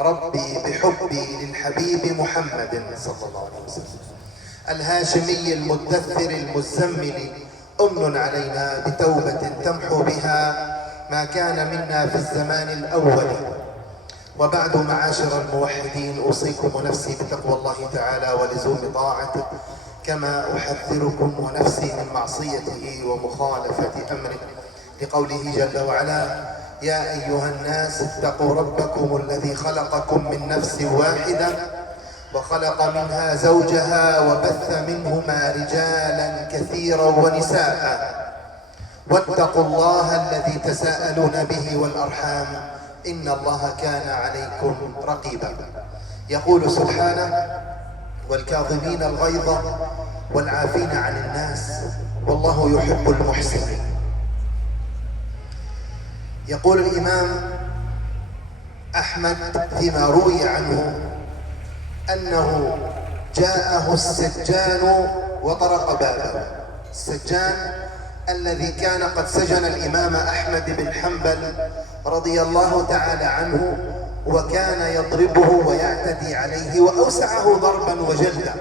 ربي بحبي للحبيب محمد صلى الله عليه وسلم الهاشمي المدثر المزمل، أمن علينا بتوبة تمحو بها ما كان منا في الزمان الأول. وبعد معاشر الموحدين، أوصيكم ونفسي بتقوى الله تعالى ولزوم طاعته، كما أحذركم ونفسي من معصيته ومخالفة أمره، لقوله جل وعلا: يا أيها الناس اتقوا ربكم الذي خلقكم من نفس واحدة وخلق منها زوجها وبث منهما رجالا كثيرا ونساء واتقوا الله الذي تساءلون به والأرحام إن الله كان عليكم رقيبا. يقول سبحانه: والكاظمين الغيظ والعافين عن الناس والله يحب المحسنين. يقول الإمام أحمد فيما روي عنه أنه جاءه السجان وطرق بابه. السجان الذي كان قد سجن الإمام أحمد بن حنبل رضي الله تعالى عنه، وكان يضربه ويعتدي عليه وأوسعه ضربا وجلدا،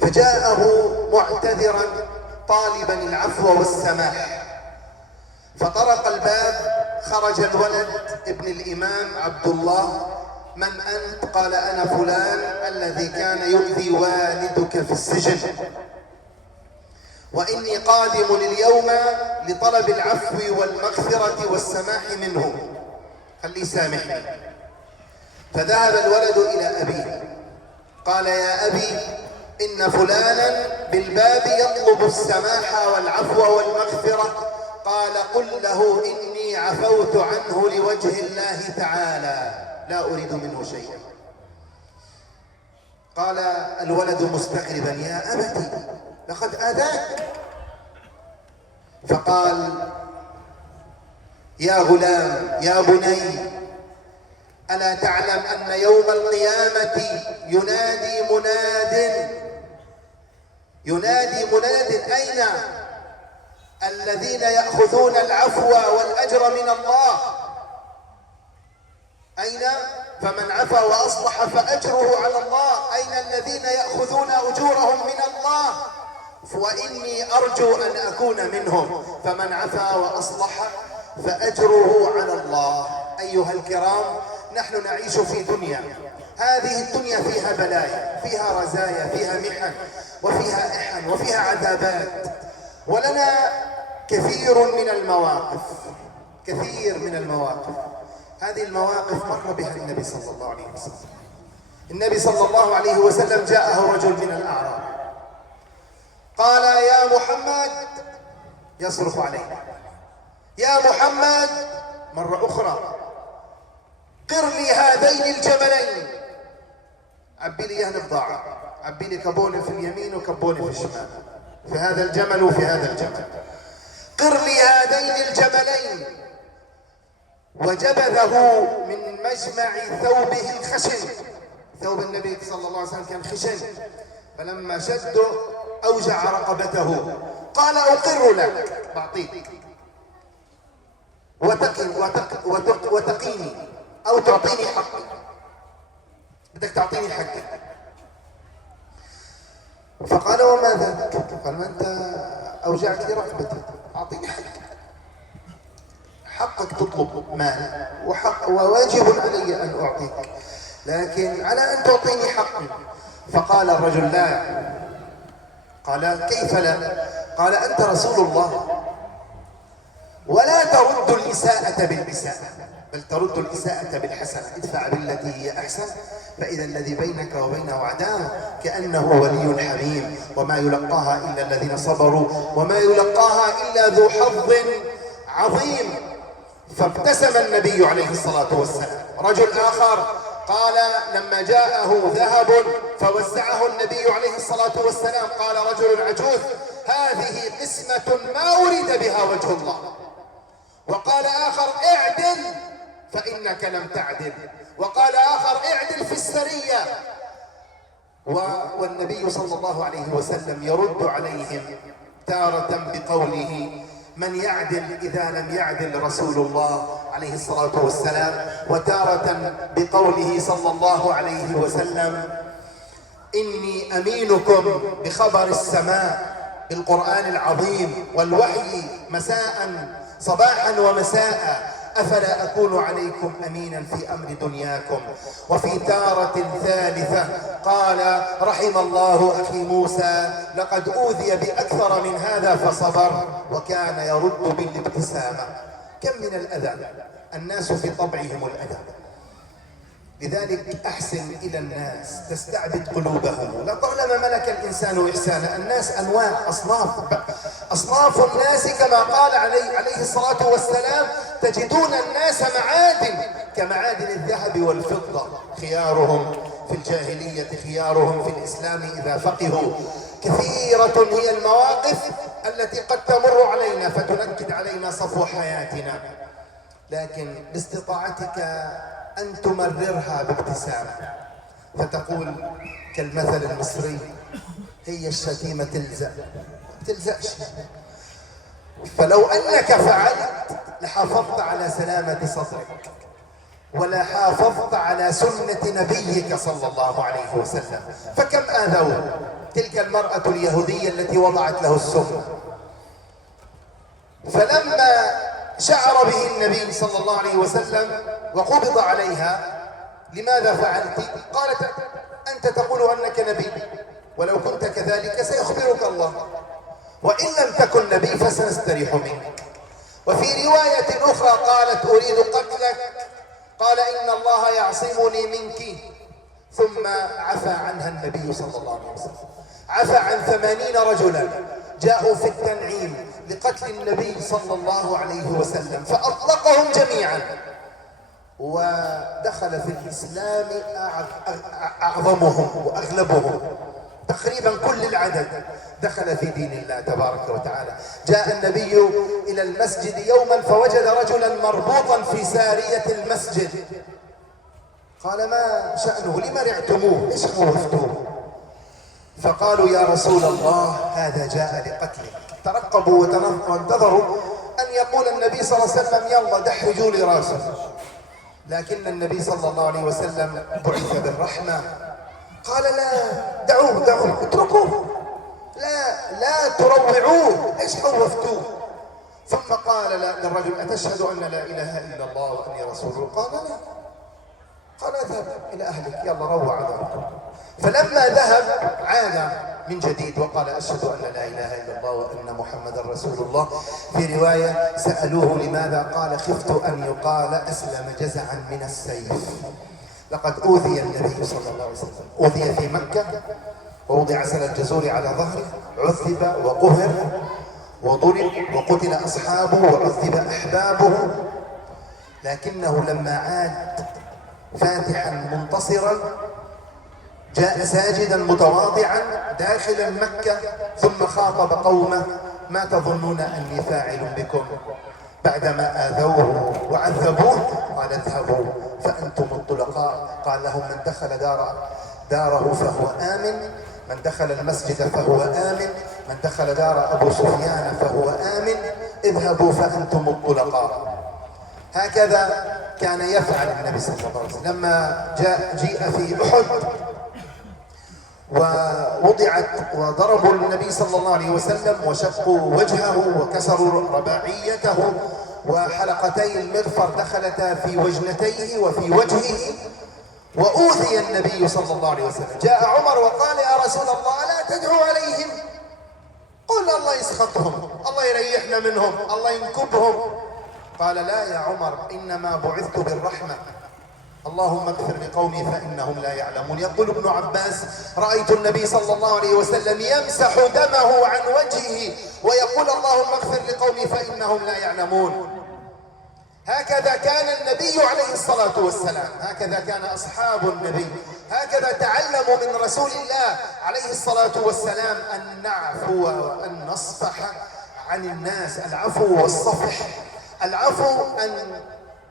فجاءه معتذرا طالبا العفو والسماح، فطرق الباب. خرج الولد ابن الإمام عبد الله: من أنت؟ قال: أنا فلان الذي كان يؤذي والدك في السجن، وإني قادم اليوم لطلب العفو والمغفرة والسماح منه، خليه سامحني. فذهب الولد إلى أبيه قال: يا أبي، إن فلانا بالباب يطلب السماح والعفو والمغفرة. قال: قل له إني عفوت عنه لوجه الله تعالى، لا أريد منه شيئا. قال الولد مستغربا: يا أبتي، لقد آذاك. فقال: يا غلام، يا بني، ألا تعلم أن يوم القيامة ينادي مناد أين الذين يأخذون العفو والأجر من الله؟ أين؟ فمن عفا وأصلح فأجره على الله. أين الذين يأخذون أجورهم من الله؟ وإني أرجو أن أكون منهم. فمن عفا وأصلح فأجره على الله. أيها الكرام، نحن نعيش في دنيا، هذه الدنيا فيها بلايا، فيها رزايا، فيها محن، وفيها إحن، وفيها عذابات، ولنا كثير من المواقف. هذه المواقف مر بها النبي صلى الله عليه وسلم. النبي صلى الله عليه وسلم جاءه رجل من الأعراب قال: يا محمد، يصرخ عليه: يا محمد مرة أخرى، قر لي هذين الجملين، عبي لي اياه بضاعة، عبي لي كبوني في اليمين وكبوني في الشمال، في هذا الجمل وفي هذا الجمل، قر لي هذين الجملين. وجبذه من مجمع ثوبه الخشن. ثوب النبي صلى الله عليه وسلم كان خشن، فلما شده أوجع رقبته. قال: أقر لك، بعطيك، وتقيني أو تعطيني حقي، بدك تعطيني حقي. فقال: وما ذاك؟ قال: ما أنت أوجعت لي رقبتي، أعطيني حقي. حقك تطلب مال، وواجب علي أن أعطيك، لكن على أن تعطيني حقي. فقال الرجل: لا. قال: كيف لا؟ قال: أنت رسول الله، ولا ترد الإساءة بالإساءة، بل ترد الإساءة بالحسنة. ادفع بالتي هي أحسن فإذا الذي بينك وبينه عداوة كأنه ولي حميم، وما يلقاها إلا الذين صبروا وما يلقاها إلا ذو حظ عظيم. فابتسم النبي عليه الصلاة والسلام. رجل آخر قال لما جاءه ذهب فوزعه النبي عليه الصلاة والسلام، قال رجل عجوز: هذه قسمة ما أريد بها وجه الله. وقال آخر: اعدل فإنك لم تعدل. وقال آخر: اعدل في السرية. والنبي صلى الله عليه وسلم يرد عليهم تارة بقوله: من يعدل إذا لم يعدل رسول الله عليه الصلاة والسلام. وتارة بقوله صلى الله عليه وسلم: إني أمينكم بخبر السماء بالقرآن العظيم والوحي مساء صباحا ومساء، أفلا أكون عليكم أمينا في أمر دنياكم. وفي تارة ثالثة قال: رحم الله أخي موسى، لقد أوذي بأكثر من هذا فصبر وكان يرد بالابتسامة. كم من الأذى، الناس في طبعهم الأذى، لذلك أحسن إلى الناس تستعبد قلوبهم. لطالما ملك الإنسان إحسانا. الناس أنواع، أصناف الناس كما قال عليه الصلاة والسلام: تجدون الناس معادن كمعادن الذهب والفضة، خيارهم في الجاهلية خيارهم في الإسلام إذا فقهوا. كثيرة هي المواقف التي قد تمر علينا فتنكد علينا صفو حياتنا، لكن باستطاعتك أن تمررها بابتسامة، فتقول كالمثل المصري: هي الشتيمة تلزأش. فلو أنك فعلت لحافظت على سلامة صدرك، ولا حافظت على سنة نبيك صلى الله عليه وسلم. فكم آذوه. تلك المرأة اليهودية التي وضعت له السم، فلما شعر به النبي صلى الله عليه وسلم وقبض عليها: لماذا فعلت؟ قالت: أنت تقول أنك نبي، ولو كنت كذلك سيخبرك الله، وإن لم تكن نبي فسنستريح منك. وفي رواية أخرى قالت: أريد قتلك، قال: إن الله يعصمني منك. ثم عفى عنها النبي صلى الله عليه وسلم، عفى عن 80 رجلا جاءوا في التنعيم لقتل النبي صلى الله عليه وسلم، فأطلقهم جميعا. ودخل في الإسلام أعظمهم وأغلبهم، تقريبا كل العدد دخل في دين الله تبارك وتعالى. جاء النبي إلى المسجد يوما فوجد رجلا مربوطا في سارية المسجد، قال: ما شأنه؟ لم رعتموه؟ ليش خوفتوه؟ فقالوا: يا رسول الله، هذا جاء لقتلك. ترقبوا وانتظروا أن يقول النبي صلى الله عليه وسلم: يلا دحرجوا لي راسه. لكن النبي صلى الله عليه وسلم بعث بالرحمة، قال: لا، دعوه اتركوه، لا تروعوه، ايش خوفتوه؟ ثم قال للرجل: أتشهد أن لا إله إلا الله وأني رسوله؟ قال: لا. قال: اذهب إلى أهلك، يلا روع ذلك. فلما ذهب عاد من جديد وقال: أشهد أن لا إله إلا الله وأن محمدا رسول الله. في رواية سألوه لماذا؟ قال: خفت أن يقال أسلم جزعا من السيف. لقد أوذي النبي صلى الله عليه وسلم، أوذي في مكة ووضع سل الجزور على ظهره، عذب وقهر وضرب وقتل أصحابه وعذب أحبابه، لكنه لما عاد فاتحا منتصرا جاء ساجدا متواضعا داخل مكة، ثم خاطب قومه: ما تظنون أني فاعل بكم؟ بعدما آذوه وعذبوه قال: اذهبوا فأنتم الطلقاء. قال لهم: من دخل داره فهو آمن، من دخل المسجد فهو آمن، من دخل دار أبو سفيان فهو آمن، اذهبوا فأنتم الطلقاء. هكذا كان يفعل النبي صلى الله عليه وسلم. لما جيء في أحد وضربوا النبي صلى الله عليه وسلم وشقوا وجهه وكسروا رباعيته، وحلقتي المغفر دخلتا في وجنتيه وفي وجهه، وأوذي النبي صلى الله عليه وسلم. جاء عمر وقال: يا رسول الله، لا تدعو عليهم، قل الله يسخطهم، الله يريحنا منهم، الله ينكبهم. قال: لا يا عمر، إنما بعثت بالرحمة، اللهم اغفر لقومي فإنهم لا يعلمون. يقول ابن عباس: رأيت النبي صلى الله عليه وسلم يمسح دمه عن وجهه ويقول: اللهم اغفر لقومي فإنهم لا يعلمون. هكذا كان النبي عليه الصلاة والسلام، هكذا كان أصحاب النبي، هكذا تعلموا من رسول الله عليه الصلاة والسلام أن نعفو وأن نصفح عن الناس. العفو والصفح. العفو أن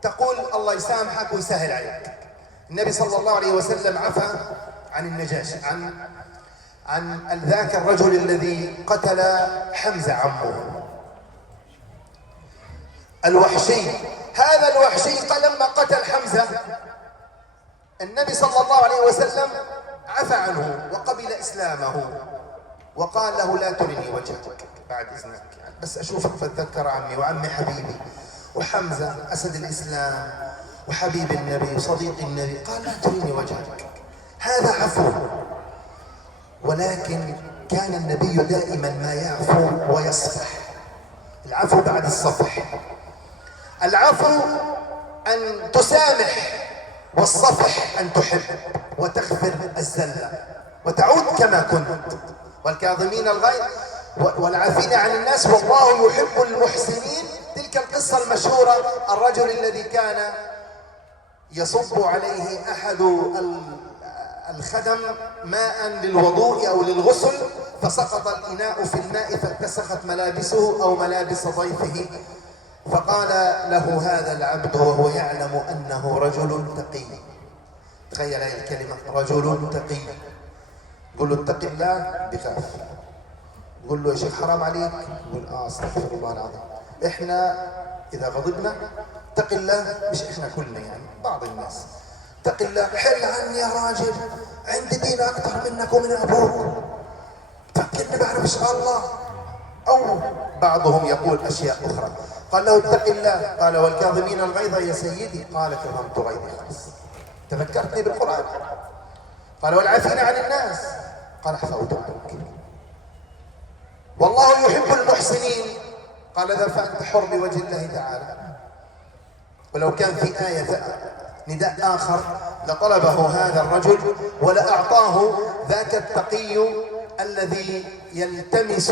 تقول الله يسامحك ويسهل عليك. النبي صلى الله عليه وسلم عفى عن النجاشي، عن ذاك الرجل الذي قتل حمزة عمه، الوحشي. هذا الوحشي لما قتل حمزة النبي صلى الله عليه وسلم عفى عنه وقبل إسلامه، وقال له لا ترني وجهك بعد إذنك، يعني بس أشوفك بتذكر عمي وعمي حبيبي وحمزة أسد الإسلام وحبيب النبي وصديق النبي، قال لا ترني وجهك. هذا عفو، ولكن كان النبي دائما ما يعفو ويصفح. العفو بعد الصفح. العفو أن تسامح، والصفح أن تحب وتغفر الزلة وتعود كما كنت. والكاظمين الغيظ والعافين عن الناس والله يحب المحسنين. تلك القصة المشهورة، الرجل الذي كان يصب عليه أحد الخدم ماء للوضوء أو للغسل، فسقط الإناء في الماء فاتسخت ملابسه أو ملابس ضيفه، فقال له هذا العبد وهو يعلم أنه رجل تقي. تخيل هذه الكلمة، رجل تقي. قل له اتق الله، بخاف. قل له يا شيخ حرام عليك، يقول استغفر الله العظيم. احنا إذا غضبنا اتق الله، مش احنا كلنا يعني بعض الناس، اتق الله حل عني يا راجل، عندي دين أكثر منك ومن أبوك، فكرني بعرفش الله. أو بعضهم يقول أشياء أخرى. قال له اتق الله، قال والكاظمين الغيظ يا سيدي، قال كظمت غيظي خلاص، تذكرتني بالقرآن. قال والعافين عن الناس، قال عفوت عنك. والله يحب المحسنين، قال ذا فأنت حر لوجه الله تعالى. ولو كان في آية نداء آخر لطلبه هذا الرجل ولأعطاه ذاك التقي الذي يلتمس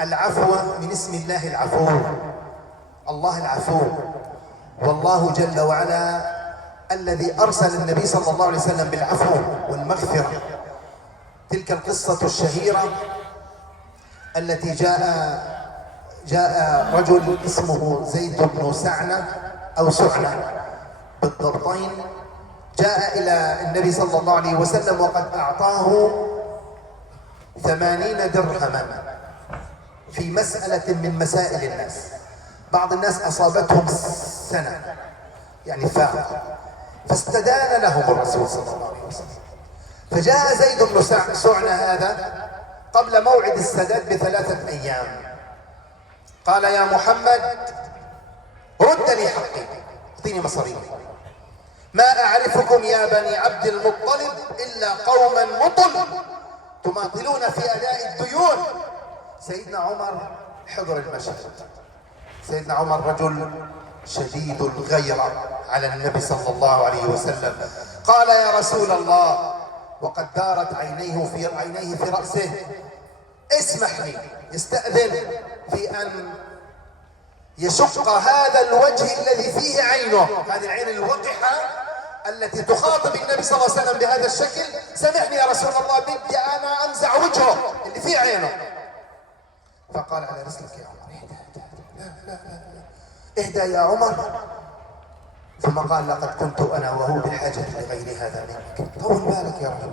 العفو من اسم الله العفو. الله العفو، والله جل وعلا الذي أرسل النبي صلى الله عليه وسلم بالعفو والمغفرة. تلك القصة الشهيرة التي جاء رجل اسمه زيد بن سعنة أو سعنة بالضبطين، جاء إلى النبي صلى الله عليه وسلم وقد أعطاه 80 درهما في مسألة من مسائل الناس. بعض الناس أصابتهم سنة يعني فاق، فاستدان لهم الرسول صلى الله عليه وسلم. فجاء زيد بن سعنة هذا قبل موعد السداد ب3 أيام، قال يا محمد رد لي حقي، اعطيني مصاريفي، ما أعرفكم يا بني عبد المطلب إلا قوما مطل تماطلون في أداء الديون. سيدنا عمر حضر المشهد. سيدنا عمر رجل شديد الغيرة على النبي صلى الله عليه وسلم. قال يا رسول الله، وقد دارت عينيه في رأسه، اسمح لي، يستأذن في أن يشق هذا الوجه الذي فيه عينه، هذه العين الوقحة التي تخاطب النبي صلى الله عليه وسلم بهذا الشكل. سامحني يا رسول الله، بدي أنا أنزع وجهه اللي فيه عينه. فقال على رسلك يا عمر، اهدى يا عمر. ثم قال لقد كنت أنا وهو بحاجة لغير هذا منك، طول بالك يا رجل،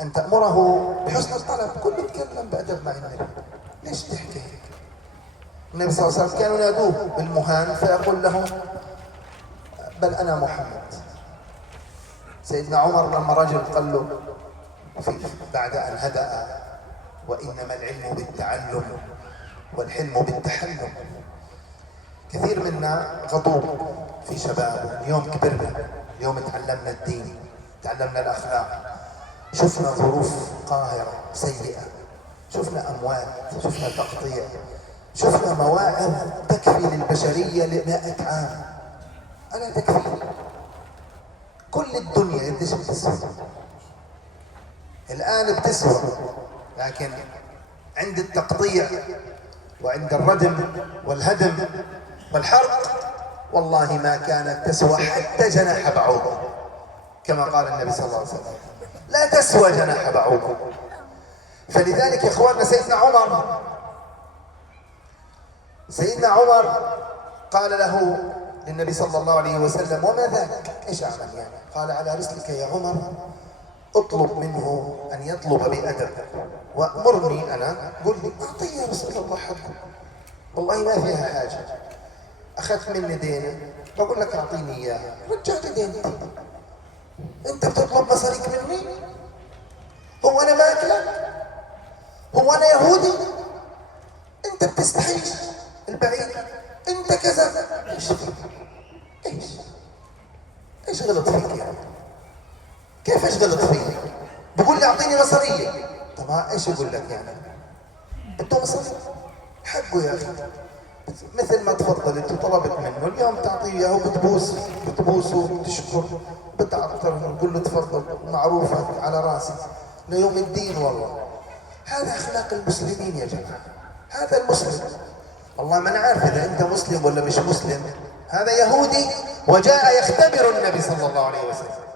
أن تأمره بحسن الطلب، كله يتكلم بأدب مع النبي، ليش تحكي؟ النبي صلى الله عليه وسلم كانوا ينادوه بالمهان فيقول لهم بل أنا محمد. سيدنا عمر لما رجل قال له بعد أن هدأ وإنما العلم بالتعلم والحلم بالتحلم. كثير منا غضوب في شبابه، اليوم كبرنا، اليوم تعلمنا الدين، تعلمنا الأخلاق، شفنا ظروف قاهرة سيئة، شفنا أموات، شفنا تقطيع، شفنا مواعظ تكفي للبشرية ل100 عام. ألا تكفي؟ كل الدنيا قديش بتسوى؟ الآن بتسوى، لكن عند التقطيع وعند الردم والهدم والحرق والله ما كانت تسوى حتى جناح بعوضة، كما قال النبي صلى الله عليه وسلم، لا تسوى جناح بعوضة. فلذلك يا اخواننا سيدنا عمر قال له للنبي صلى الله عليه وسلم وما ذاك؟ ايش اعمل يعني؟ قال على رسلك يا عمر، اطلب منه ان يطلب بأدب، وامرني انا، قل لي اعطيه يا رسول الله حقه، والله ما فيها حاجة. أخذت مني دينه بقول لك أعطيني إياه، رجع لي ديني. أنت بتطلب مصاريك مني؟ هو أنا ماكلك؟ هو أنا يهودي؟ أنت بتستحيش البعيد، أنت كذا. إيش إيش إيش غلط فيك يعني؟ كيف إيش غلط فيك؟ بقول لي أعطيني مصارية. طب إيش يقول لك يعني؟ بده مصاري حقه يا أخي، مثل ما تفضل انت طلبت منه اليوم تعطيه اياه بتبوسه وتشكر بتعطره وتقول له تفضل معروفك على راسي ليوم الدين. والله هذا اخلاق المسلمين يا جماعه، هذا المسلم. والله ما نعرف اذا انت مسلم ولا مش مسلم. هذا يهودي وجاء يختبر النبي صلى الله عليه وسلم.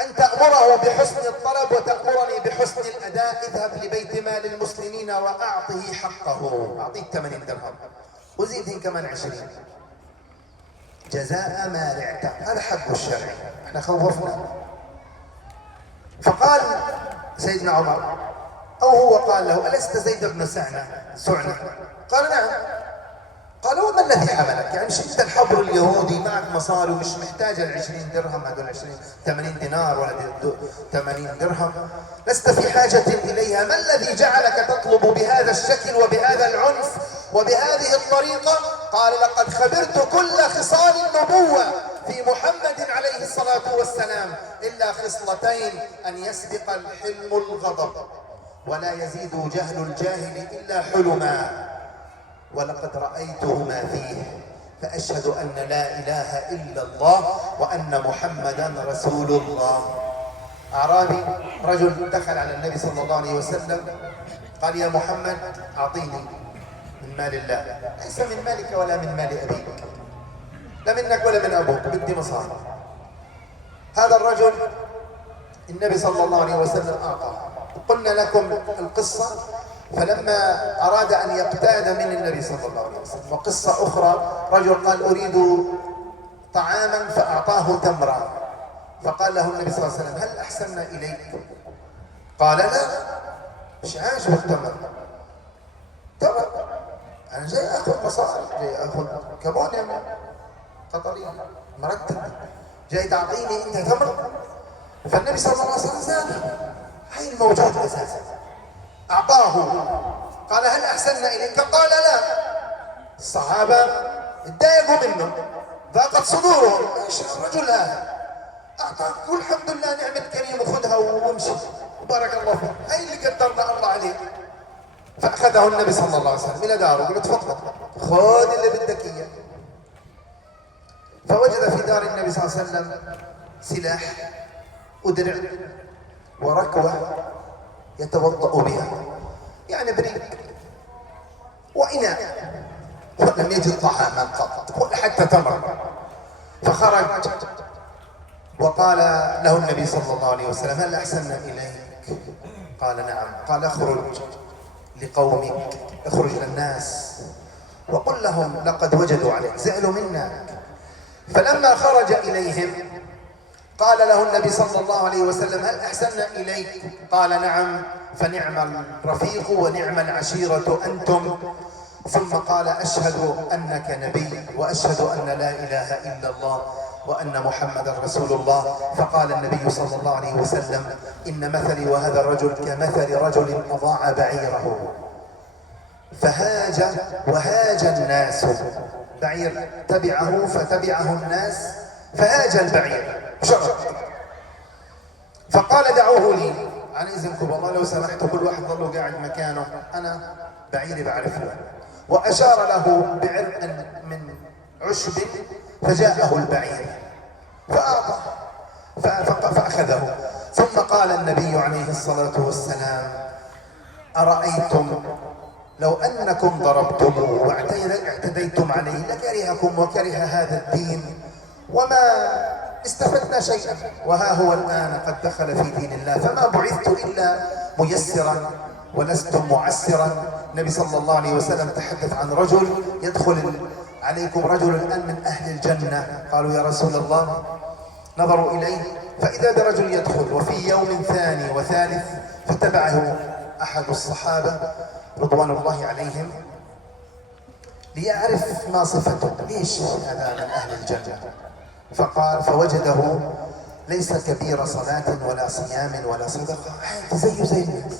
أن تأمره بحسن الطلب وتأمرني بحسن الأداء. اذهب لبيت مال المسلمين وأعطه حقه، أعطيه 80 درهم وزيده كمان 20 جزاء ما رعته، هذا حقه الشرعي. احنا خوفنا. فقال سيدنا عمر أو هو قال له ألست زيد بن سعنة؟ قال نعم. قال وما الذي حملك؟ يعني مش انت الحبر اليهودي معك مصاري ومش محتاج ال 20 درهم هذول 80 دينار ولا 80 درهم، لست في حاجة إليها، ما الذي جعلك تطلب بهذا الشكل وبهذا العنف وبهذه الطريقة؟ قال لقد خبرت كل خصال النبوة في محمد عليه الصلاة والسلام إلا خصلتين، أن يسبق الحلم الغضب ولا يزيد جهل الجاهل إلا حلما، ولقد رأيتهما فيه، فأشهد أن لا إله إلا الله وأن محمدا رسول الله. أعرابي رجل دخل على النبي صلى الله عليه وسلم قال يا محمد أعطيني من مال الله، ليس من مالك ولا من مال أبيك، لا منك ولا من أبوك، بدي مصاري. هذا الرجل النبي صلى الله عليه وسلم أعطاه. قلنا لكم القصة. فلما أراد أن يقتاد من النبي صلى الله عليه وسلم. وقصة أخرى رجل قال أريد طعاما فأعطاه تمرا، فقال له النبي صلى الله عليه وسلم هل أحسننا إليك؟ قال لا، مش عاجبه التمر، تمر أنا جاي أخذ مصاري، جاي أخذ كابونيا قطرية مرتب، جاي تعطيني أنت تمر؟ فالنبي صلى الله عليه وسلم زاد هاي الموجود أساسا، أعطاه. قال هل أحسننا إليك؟ قال لا. الصحابة اتضايقوا منه، ضاقت صدورهم، ايش الرجل هذا؟ أعطاك والحمد لله نعمة كريم وخذها وامشي وبارك الله فيك، هاي اللي قدرنا الله عليك. فأخذه النبي صلى الله عليه وسلم إلى داره وقال له تفضل خذ اللي بدك إياه. فوجد في دار النبي صلى الله عليه وسلم سلاح ودرع وركوة يتوضأ بها، يعني بريق وإناء، ولم يجد طعاما قط ولا حتى تمر. فخرج وقال له النبي صلى الله عليه وسلم هل أحسننا إليك؟ قال نعم. قال اخرج لقومك، اخرج للناس وقل لهم لقد وجدوا عليك، زعلوا منك. فلما خرج إليهم قال له النبي صلى الله عليه وسلم هل أحسننا إليك؟ قال نعم. فنعم الرفيق ونعم العشيرة أنتم. ثم قال أشهد أنك نبي وأشهد أن لا إله إلا الله وأن محمدا رسول الله. فقال النبي صلى الله عليه وسلم إن مثلي وهذا الرجل كمثل رجل أضاع بعيره فهاج وهاج الناس، بعير تبعه فتبعه الناس فهاج البعير شرط. فقال دعوه لي عن إذنكم والله لو سمحت، كل واحد ظلوا قاعد مكانه، أنا بعيري بعرفه. وأشار له بعرق من عشب فجاءه البعير فأعطى فأخذه. ثم قال النبي عليه الصلاة والسلام أرأيتم لو أنكم ضربتموه واعتديتم عليه لكرهكم وكره هذا الدين وما استفدنا شيئا، وها هو الآن قد دخل في دين الله، فما بعثت إلا ميسرا ولست معسرا. النبي صلى الله عليه وسلم تحدث عن رجل يدخل عليكم رجل الآن من أهل الجنة. قالوا يا رسول الله، نظروا إليه فإذا برجل يدخل. وفي يوم ثاني وثالث فتبعه أحد الصحابة رضوان الله عليهم ليعرف ما صفته، ليش هذا من أهل الجنة؟ فقال فوجده ليس كبير صلاة ولا صيام ولا صدقة، عادي زيه زي الناس.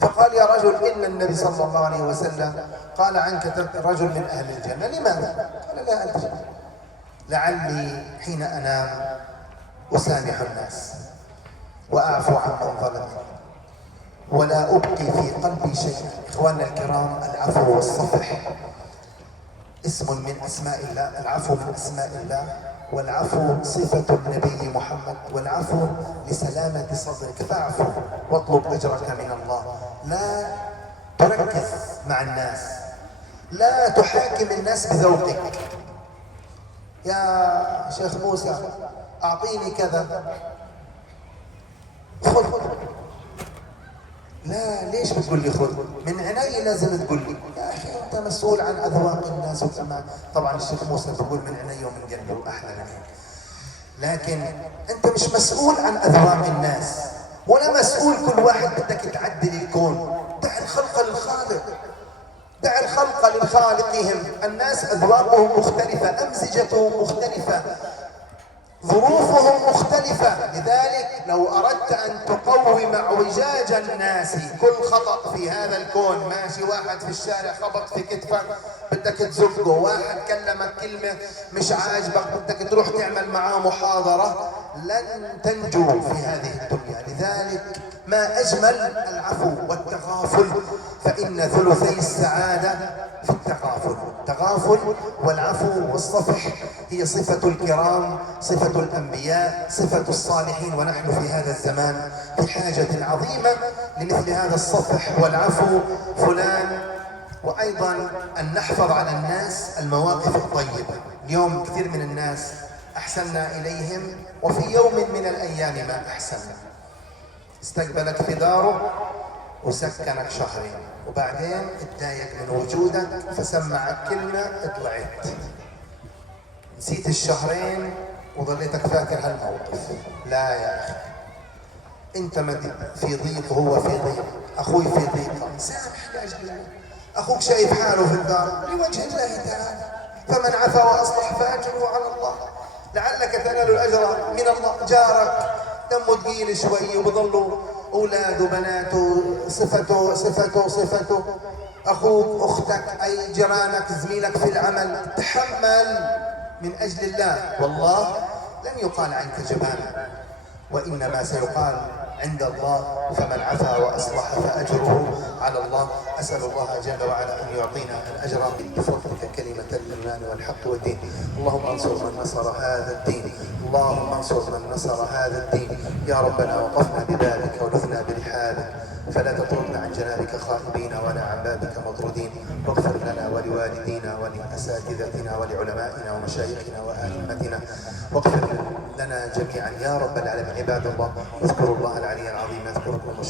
فقال يا رجل إن النبي صلى الله عليه وسلم قال عنك رجل من أهل الجنة، لماذا؟ قال لا أدري، لعلي حين أنام أسامح الناس وأعفو عمن ظلمني ولا أبقي في قلبي شيئا. إخواننا الكرام، العفو والصفح اسم من أسماء الله، العفو من أسماء الله، والعفو صفة النبي محمد، والعفو لسلامة صدرك. فاعفو واطلب أجرك من الله. لا تركز مع الناس، لا تحاكم الناس بذوقك. يا شيخ موسى أعطيني كذا، خذ. لا، ليش بتقول لي خذ؟ من عيني لازم تقول لي يا اخي انت مسؤول عن اذواق الناس وكمان. طبعا الشيخ موسى بقول من عيني ومن قلبي واحلى منك، لكن انت مش مسؤول عن اذواق الناس، ولا مسؤول كل واحد بدك تعدل الكون. دع الخلق للخالق، دع الخلق لخالقهم. الناس اذواقهم مختلفه، امزجتهم مختلفه، ظروفهم مختلفة. لذلك لو أردت أن تقوم اعوجاج الناس، كل خطأ في هذا الكون، ماشي واحد في الشارع خبط في كتفك بدك تزقه، واحد كلمك كلمة مش عاجبك بدك تروح تعمل معاه محاضرة، لن تنجو في هذه الدنيا. لذلك ما أجمل العفو والتغافل، فإن ثلثي السعادة في التغافل. التغافل والعفو والصفح هي صفة الكرام، صفة الأنبياء، صفة الصالحين، ونحن في هذا الزمان في حاجة عظيمة لمثل هذا الصفح والعفو فلان. وأيضا أن نحفظ على الناس المواقف الطيبة. اليوم كثير من الناس أحسننا إليهم، وفي يوم من الأيام ما أحسننا، استقبلك في داره وسكنك شهرين، وبعدين اتضايق من وجودك فسمعك كلمة طلعت، نسيت الشهرين وظليتك فاكر هالموقف. لا يا أخي، أنت في ضيق وهو في ضيق، أخوي في ضيقة، سامح لأجل الله. أخوك شايف حاله في الدار لوجه الله تعالى، فمن عفا وأصلح فأجره على الله، لعلك تنال الأجر من الله. جارك دمه ثقيل شوي وبظلوا أولاده وبناته صفته، أخوك أختك أي جيرانك زميلك في العمل، تحمل من أجل الله، والله لن يقال عنك جبانا، وإنما سيقال عند الله فمن عفا وأصلح فأجره على الله. أسأل الله جل وعلا أن يعطينا الأجر بفضلك كلمة الإيمان والحق والدين. اللهم انصر من نصر هذا الدين، اللهم انصر من نصر هذا الدين. يا ربنا وقفنا ببابك ولذنا برحابك، فلا تطردنا عن جنابك خائبين ولا عن بابك مطرودين. واغفر لنا ولوالدينا ولأساتذتنا ولعلمائنا ومشايخنا وآئمتنا، واغفر لنا جميعا يا رب العالمين. عباد الله، اذكروا الله العلي العظيم يذكركم.